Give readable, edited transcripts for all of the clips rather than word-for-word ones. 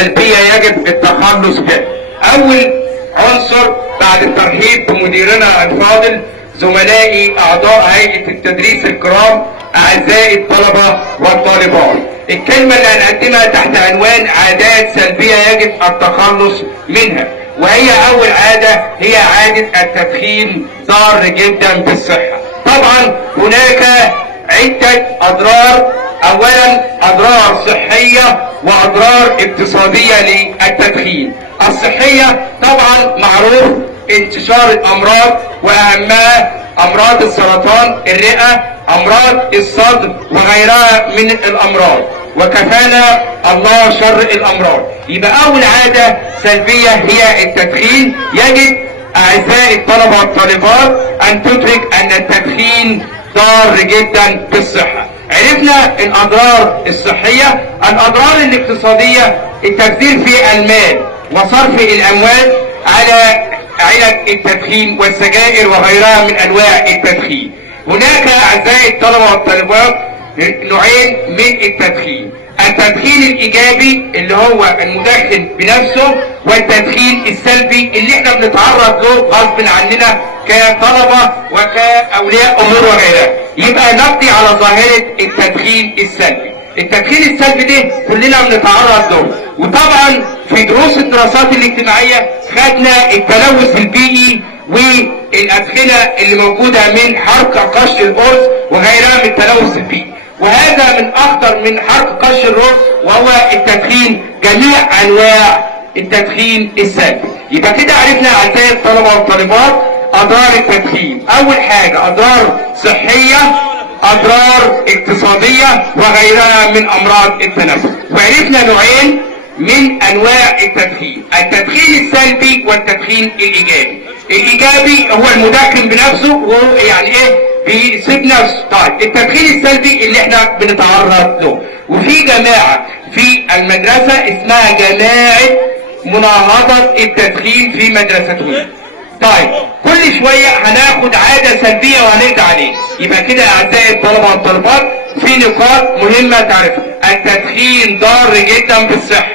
سلبية يجب التخلص منها. أول عنصر بعد الترحيب بمديرنا الفاضل، زملائي أعضاء هيئة التدريس الكرام، أعزائي الطلبة والطالبات، الكلمة اللي هنقدمها تحت عنوان عادات سلبية يجب التخلص منها. وهي أول عادة هي عادة التدخين، ضار جدا بالصحة. طبعا هناك عدة أضرار، أولا أضرار صحية وأضرار اقتصادية للتدخين. الصحية طبعا معروف انتشار الأمراض وأهمها أمراض السرطان، الرئة، أمراض الصدر وغيرها من الأمراض، وكفانا الله شر الأمراض. يبقى أول عادة سلبية هي التدخين. يجب أعزائي الطلبة والطالبات أن تدرك أن التدخين ضار جدا بالصحة. عرفنا الأضرار الصحية. الأضرار الاقتصادية، التبذير في المال وصرف الأموال على علب التدخين والسجائر وغيرها من أنواع التدخين. هناك أعزائي الطلبة والطالبات نوعين من التدخين: التدخين الإيجابي اللي هو المدخن بنفسه، والتدخين السلبي اللي احنا بنتعرض له غصب عننا كطلبة وكأولياء أمور وغيرها. يبقى نقضي على ظاهرة التدخين السلبي. التدخين السلبي ده كلنا بنتعرض له، وطبعا في دروس الدراسات الاجتماعية خدنا التلوث البيئي والأدخنة اللي موجودة من حرق قش الأرز وغيرها من التلوث البيئي، وهذا من أخطر من حرق قش الرز وهو التدخين، جميع أنواع التدخين السلبي. يبقى كده عرفنا أعزائي الطلبة والطالبات أضرار التدخين. أول حاجة أضرار صحية، أضرار اقتصادية وغيرها من أمراض التنفس. وعرفنا نوعين من أنواع التدخين: التدخين السلبي والتدخين الإيجابي. الإيجابي هو المدخن بنفسه، وهو يعني إيه؟ بيسيب نفسه. طيب التدخين السلبي اللي احنا بنتعرض له، وفي جماعة في المدرسة اسمها جماعة مناهضة التدخين في مدرستنا. طيب كل شوية هناخد عادة سلبية وهنقضي عليه. يبقى كده أعزائي الطلبة والطالبات في نقاط مهمة تعرفها: التدخين ضار جدا بالصحة،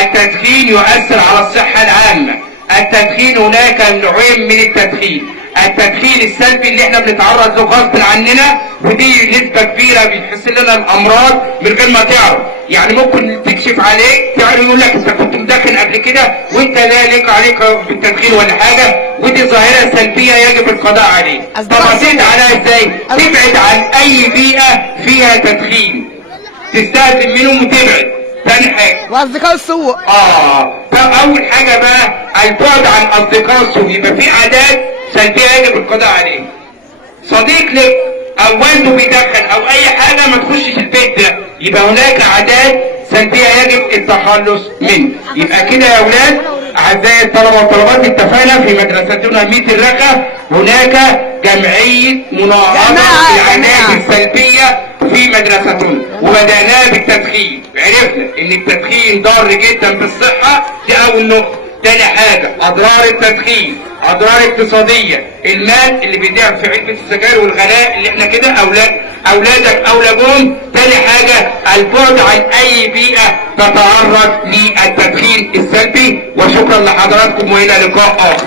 التدخين يؤثر على الصحة العامة، التدخين هناك نوعين من التدخين: التدخين السلبي اللي احنا بنتعرض له غصب عننا، ودي نسبة كبيرة بيحس لنا الأمراض من غير ما تعرف. يعني ممكن تكشف عليك تعرف يقول لك انت كنت مدخن قبل كده وانت لا ليك عليك بالتدخين ولا حاجة، ودي ظاهرة سلبية يجب القضاء عليه. طبعا تبعد عنها ازاي؟ تبعد عن أي بيئة فيها تدخين، تستهدف منهم وتبعد. ثاني حاجة واصدقاء السوء. طب اول حاجة بقى البعد عن اصدقاء السوء. يبقى في عادات سلبية يجب القضاء عليها. صديق لك او والده بيدخن او اي حاجة ما تخشش البيت ده، يبقى هناك عادات سلبية يجب التخلص منها. يبقى كده يا اولاد اعزائي الطلبة والطالبات اتفقنا في مدرستنا ميت الرقة هناك جمعية مناهضة العادات السلبية في مدرستنا، وبدأناها بالتدخين. عرفنا ان التدخين ضار جدا بالصحة، دي اول نقطة. تاني حاجة اضرار التدخين، اضرار اقتصادية، المال اللي بيضيع في علبة السجاير والغلاء اللي احنا كده اولادك اولى بهم. تاني حاجة البعد عن اي بيئة تتعرض للتدخين السلبي. وشكرا لحضراتكم والى لقاء اخر.